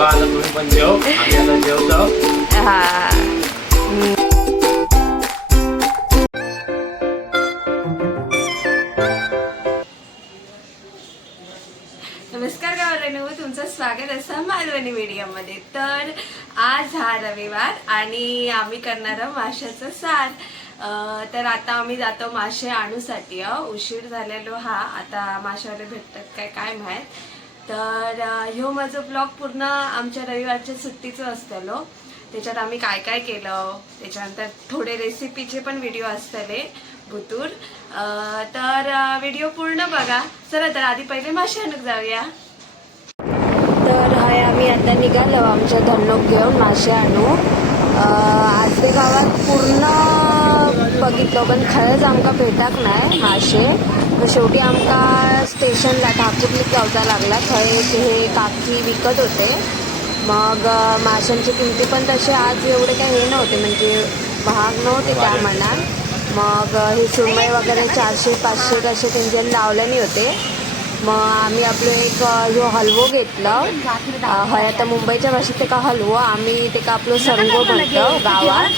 जेवा आता तुम्ही पण जेव, आम्ही आता जेवतो. हा नमस्कार गावाला, तुमचं स्वागत असं मालवणी मीडियममध्ये. तर आज हा रविवार आणि आम्ही करणार आहोत माशाचं सार. तर आता आम्ही जातो मासे आणूसाठी. उशीर झालेलो हा, आता माशावाले भेटतात काय काय माहीत. तर ह्यो माझं ब्लॉग पूर्ण आमच्या रविवारच्या सुट्टीचं असतलो. त्याच्यात आम्ही काय काय केलं, त्याच्यानंतर थोडे रेसिपीचे पण व्हिडिओ असतले भुतूर. तर व्हिडिओ पूर्ण बघा. चला तर आधी पहिले मासे आणून जाऊया. तर हाय आम्ही आता निघालो आमच्या धन्नोक घेऊन मासे आणू. आज ते गावात पूर्ण बघितलं पण खरंच आमका भेटाक नाही मासे. मग शेवटी आमका स्टेशनला ठाकुर्लीत गावचा लागला. थंय हे काकी विकत होते. मग माशांची किमती पण तसे आज एवढे काही हे नव्हते, म्हणजे महाग नव्हते त्या मनात. मग हे सुरमई वगैरे 400-500 असे त्यांच्याने लावल्याने होते. मग आम्ही आपलं एक ह्यो हलवो घेतलं. हय आता मुंबईच्या भाषेत ते का हलवो, आम्ही ते का आपलं सरंगो म्हणतो गावात.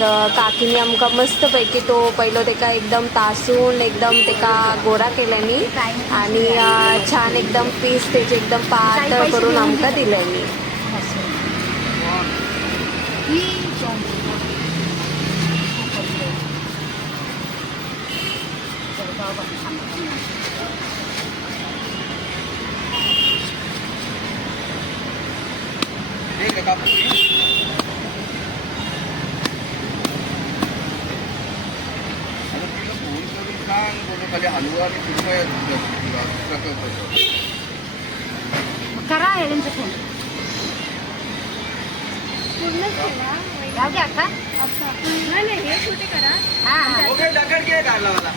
तर काकीने आमका मस्तपैकी तो पहिलं ते का एकदम तासून एकदम ते का गोरा केल्यानी आणि छान एकदम पीस त्याचे एकदम पातळ करून आमका दिल्यानी. करा आहे त्यांचा फोन जाऊ का असं नाही हे कुठे करा. हा ओके दगड घे काढला मला.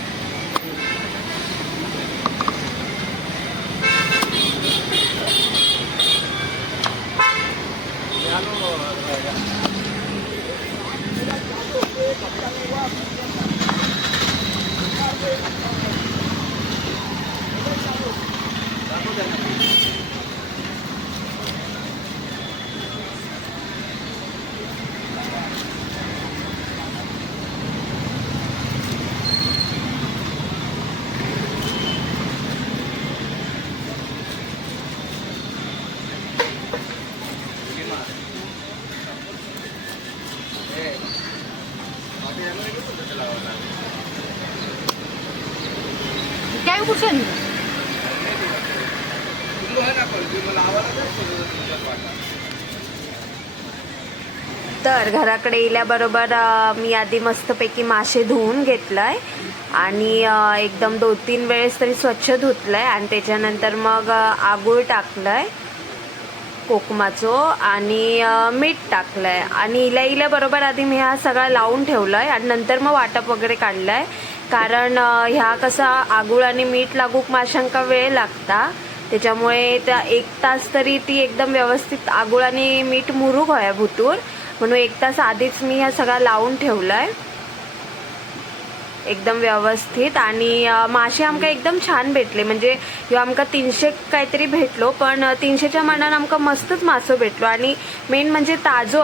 काय कुठे तर घराकडे येल्याबरोबर मी आधी मस्तपैकी मासे धुवून घेतलंय आणि एकदम 2-3 वेळेस तरी स्वच्छ धुतलंय. आणि त्याच्यानंतर मग आगूळ टाकलंय कोकमाचं आणि मीठ टाकलंय आणि इल्याबरोबर आधी मी हा सगळा लावून ठेवलंय आणि नंतर मग वाटप वगैरे काढलंय. कारण ह्या कसा आगूळ आणि मीठ लागूक माशांका वेळ लागता, त्याच्यामुळे त्या 1 तास तरी ती एकदम व्यवस्थित आगूळ आणि मीठ मुरूक होया भुतूर, म्हणून 1 तास आधीच मी हा सगळा लावून ठेवलाय एकदम व्यवस्थित. आणि मासे आमका एकदम छान भेटले, म्हणजे ह्यो आमका 300 काहीतरी भेटलो, पण 300च्या मनान आमका मस्तच मासो भेटलो. आणि मेन म्हणजे ताजो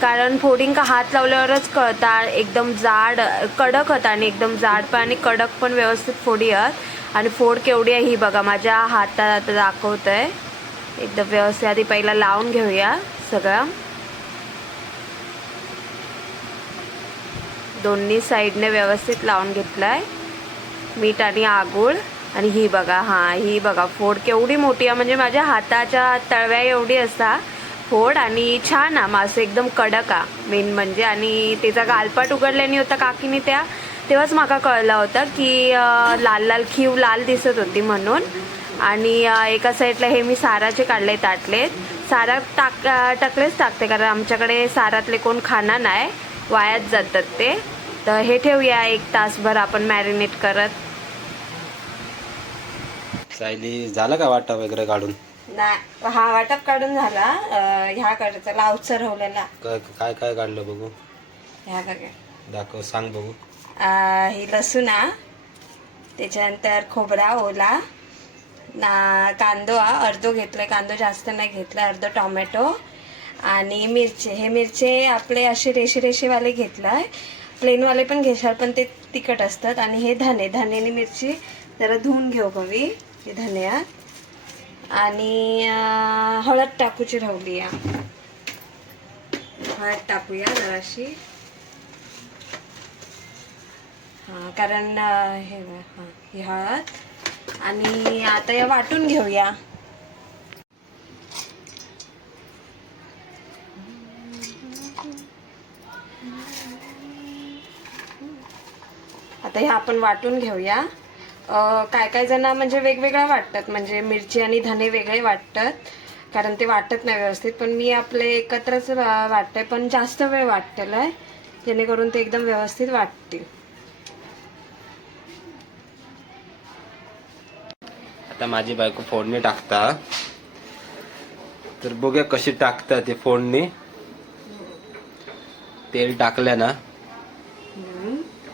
कारण फोडिंका हात लावल्यावरच कळता एकदम जाड कडक होता आणि एकदम जाड पण आणि कडक पण व्यवस्थित फोडी आहेत. आणि फोड केवढी आहे ही बघा, माझ्या हातात आता दाखवतंय एकदम व्यवस्थित. आधी पहिला लावून घेऊया सगळं दोन्ही साईडने व्यवस्थित लावून घेतलाय मीठ आणि आगूळ. आणि ही बघा, ही बघा फोड केवढी मोठी आहे, म्हणजे माझ्या हाताच्या तळव्या एवढी असा फोड. आणि छान मासे एकदम कडक मेन म्हणजे. आणि त्याचा गालपाट उघडल्याने होता काकीने तेव्हाच माका कळलं होतं की लाल लाल खीव लाल दिसत होती म्हणून. आणि एका साईडला हे मी साराचे काढले ताटलेत. सारा टाकलेच टाकते कारण आमच्याकडे सारातले कोण खाना नाही, वायात जातात ते. तर हे ठेवूया 1 तासभर आपण मॅरिनेट करत. सायली झालं का वाटा वगैरे काढून? नाही, हा वाटप काढून झाला. ह्या करायचा लावचर होलेला. काय काय काढलं बघू? ह्या बघा, दाखव, सांग बघू. ही लसूण, त्याच्यानंतर खोबरा ओला, कांदो अर्धो घेतलाय, कांदो जास्त नाही घेतलाय, अर्धो टोमॅटो आणि मिरचे. हे मिरचे आपले असे रेषेवाले घेतलाय, प्लेनवाले पण घेशाल पण ते तिखट असतात. आणि हे धनेनी मिरची जरा धुवून घेऊ हवी हे धन्यात. आणि हळद टाकूची राहिली या, हळद टाकूया जराशी. हां कारण ही हळद. आणि आता या वाटून घेऊया. आता हे आपण वाटून घेऊया. काय जण म्हणजे वेगवेगळ्या वाटतात, म्हणजे मिरची आणि धने वेगळे वाटतात कारण ते वाटत नाही व्यवस्थित. पण मी आपले एकत्रच वाटते, पण जास्त वेळ वाटतेलं आहे जेणेकरून ते एकदम व्यवस्थित वाटतील. आता माझी बायको फोडणी टाकता, तर बघूया कशी टाकतात ते फोडणी. तेल टाकलं ना,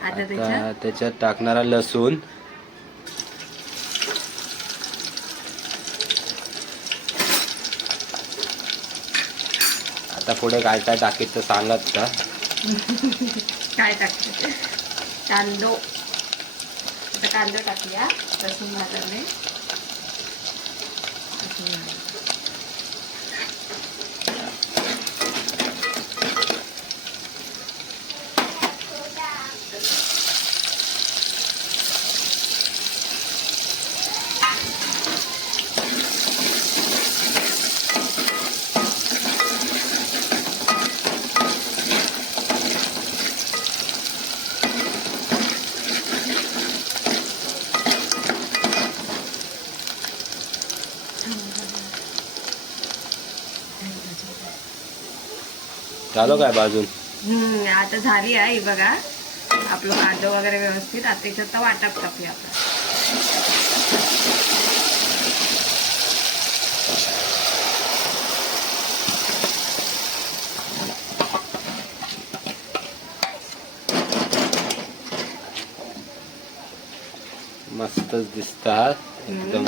आता त्याच्यात टाकणारा लसूण, आता पुढे काय काय टाकायचं सांगत का? काय टाकते? कांदो. आता कांदो टाकूया, लसूण भाजले. झालं काय बाजून? आता झाली आहे बघा आपलं कांदा वगैरे व्यवस्थित. आता त्याच्यात वाटप टाकूया आपण. मस्तच दिसतात एकदम.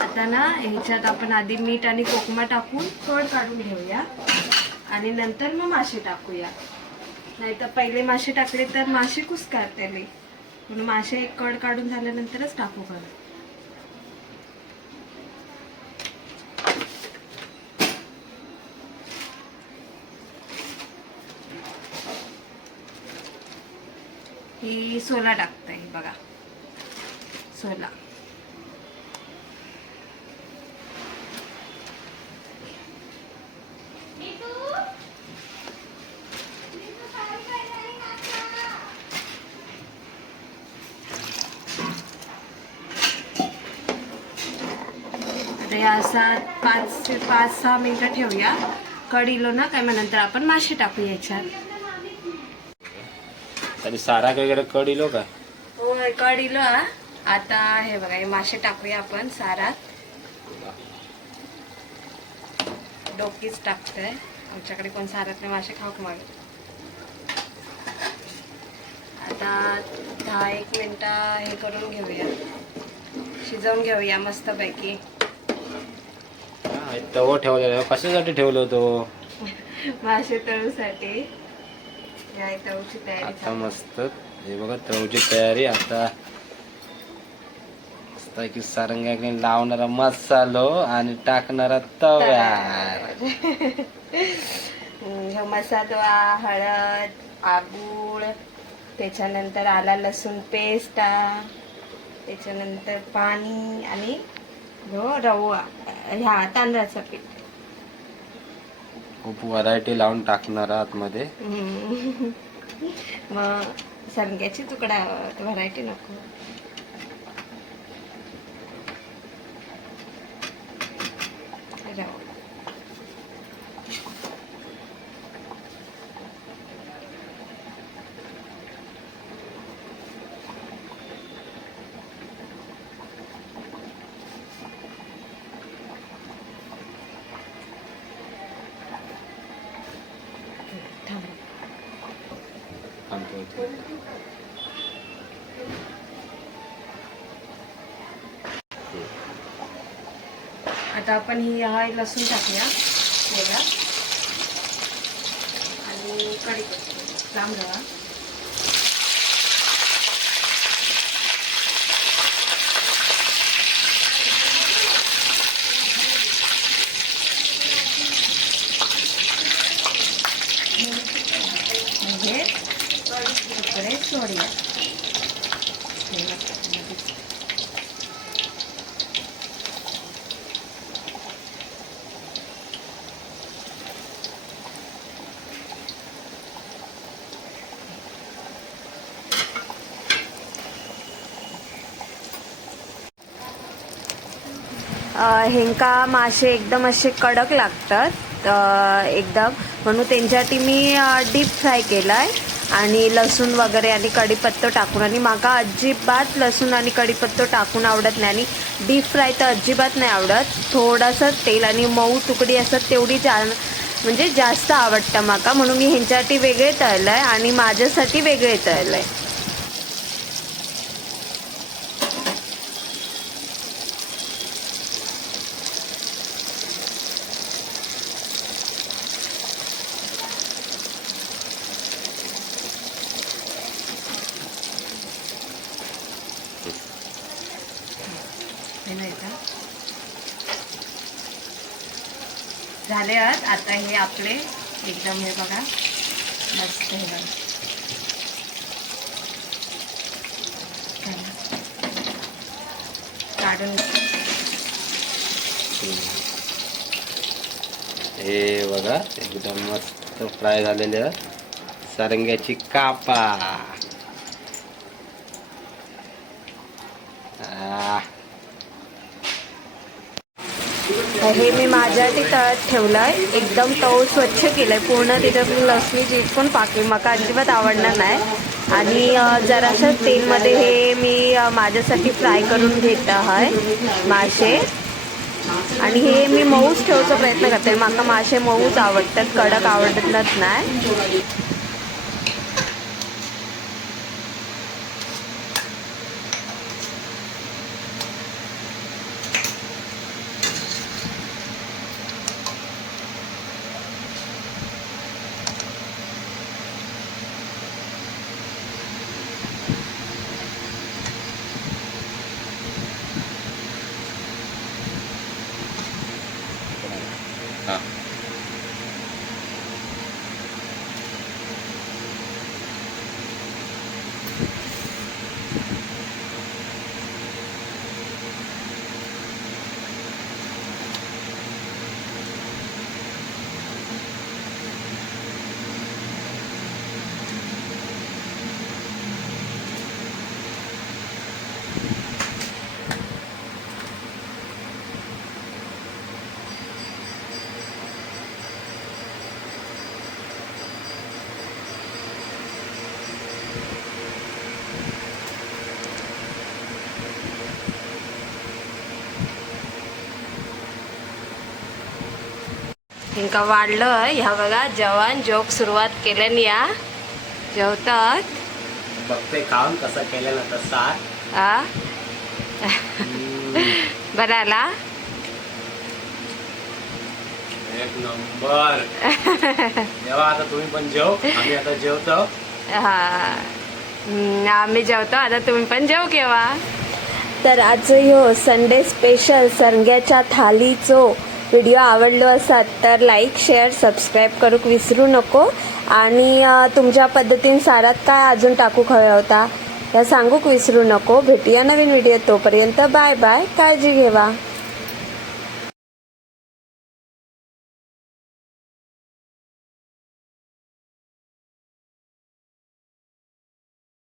आता ना ह्याच्यात आपण आधी मीठ आणि कोकमा टाकून कड काढून घेऊया आणि नंतर मग मासे टाकूया. नाहीतर पहिले मासे टाकले तर मासे कुस्कारते मी, म्हणून मासे एक कड काढून झाल्यानंतरच टाकू कड. ही सोला टाकते बघा, सोला. असा 5-6 मिनिटं ठेवूया. कढीलो ना काय, मग नंतर आपण मासे टाकूया याच्यात. तरी सारा वगैरे कढीलो का? होय कढीलो. आता हे बघा हे मासे टाकूया आपण सारात. डोकीच टाकतंय, आमच्याकडे कोण सारातले मासे खाऊक मागे. आता 10-1 मिनिटं हे करून घेऊया, शिजवून घेऊया मस्तपैकी. तवो ठेवलेला कशासाठी ठेवलं होतो? मासे तळूसाठी. तवची तयारी आता मस्त हे बघा तवची तयारी. आता मस्त की सारंगा लावणारा मसालो आणि टाकणारा तव्यावर. मसालो, हळद, आगूळ, त्याच्यानंतर आला लसूण पेस्ट, त्याच्यानंतर पाणी आणि रवा, ह्या तांदळाचं पीठ. खूप व्हरायटी लावून टाकणार आतमध्ये. मग सरंग्याची तुकडा व्हरायटी नको. बनतो इथे. आता आपण हा लसूण टाकूया वेगळा आणि कढीपत्ता लांब रवा. हे तुकडे सोडूया. हेंका मासे एकदम असे कडक लागतात एकदम, म्हणून त्यांच्यासाठी मी डीप फ्राय केलाय आणि लसूण वगैरे आणि कढीपत्ता टाकून. आणि माका अजिबात लसूण आणि कढीपत्ता टाकून आवडत नाही आणि डीप फ्राय तर अजिबात नाही आवडत. थोडंसं तेल आणि मऊ तुकडी असत तेवढी म्हणजे जास्त आवडतं माका, म्हणून मी ह्यांच्यासाठी वेगळे तळलंय आणि माझ्यासाठी वेगळे तळलंय. झाले आहेत आता हे आपले एकदम. हे बघा मस्त. हे बघा काढून हे बघा एकदम मस्त फ्राय झालेले सरंग्याची कापा. हे मी माझ्यासाठी तळत ठेवलंय. एकदम तव स्वच्छ केलंय पूर्ण. त्याच्यात लसणी चीज पण पाकली मका अजिबात आवडणार नाही. आणि जराशा तेलमध्ये हे मी माझ्यासाठी फ्राय करून घेत आहे मासे. आणि हे मी मऊच ठेवायचा प्रयत्न करते. माका मासे मऊच आवडतात, कडक आवडतच नाही. हा ఇంకా वाढलं ह्या बघा जेवण जोक सुरुवात केल्याने या जेवतात. बघते खाऊन कसं केलं ना तसा. हा बरं आला. एक नंबर. तेव्हा आता तुम्ही पण जेव, आम्ही आता जेवतो. हा आम्ही जेवतो आता, तुम्ही पण जेव केव्हा. तर आज ह्यो संडे स्पेशल सरंग्याच्या थालीचो व्हिडिओ आवडलो असत तर लाईक शेअर सबस्क्राईब करूक विसरू नको. आणि तुमच्या पद्धतीने सारात काय अजून टाकूक हवा होता या सांगूक विसरू नको. भेटूया नवीन व्हिडिओ. तोपर्यंत बाय बाय. काळजी घेवा.